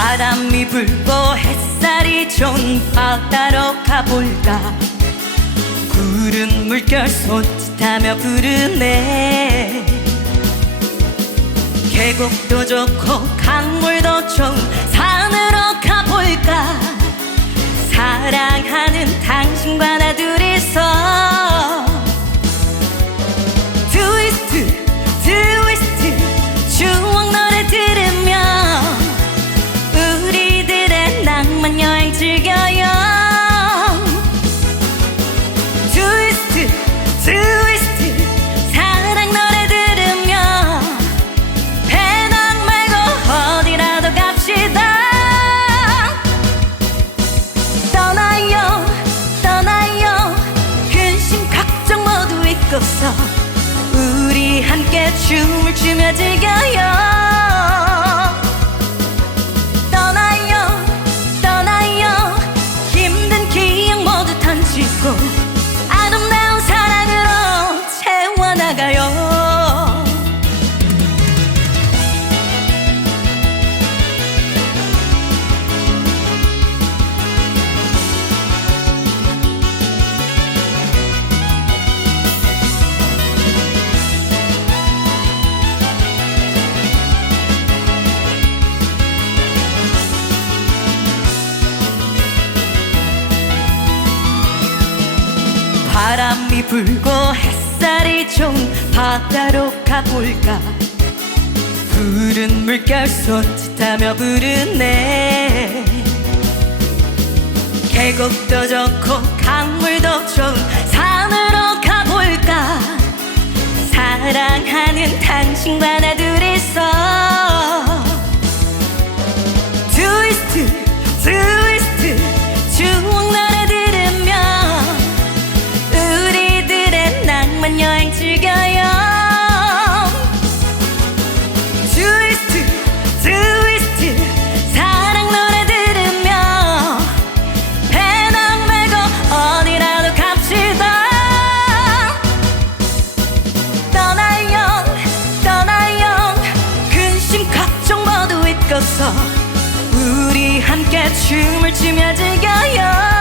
바람이 불고 햇살이 좋은 바다로 가볼까. 구름 물결 손짓하며 부르네. 계곡도 좋고 강물도 좋은 산으로 가볼까. 사랑하는 당신과 나 둘이서 트위스트 트위스트 추억 노래 들으며 우리들의 낭만 여행 즐겨요. 트위스트 트위스트 사랑 노래 들으며 배낭 말고 어디라도 갑시다. 떠나요 떠나요 근심 걱정 모두 잊고서 우리 함께 춤을 추며 즐겨요. 떠나요 떠나요 힘든 기억 모두 던지고 아름다운 사랑으로 채워나가요. 바람이 불고 햇살이 좋은 바다로 가볼까. 푸른 물결 손짓하며 부르네. 계곡도 좋고 강물도 좋은 산으로 가볼까. 사랑하는 당신과 나 둘이서 트위스트 트위스트 추억 노래 들으며 우리들의 낭만 여행 즐겨요. 트위스트 트위스트 사랑 노래 들으며 배낭 메고 어디라도 갑시다. 떠나요 떠나요 근심 걱정 모두 잊고서 우리 함께 춤을 추며 즐겨요.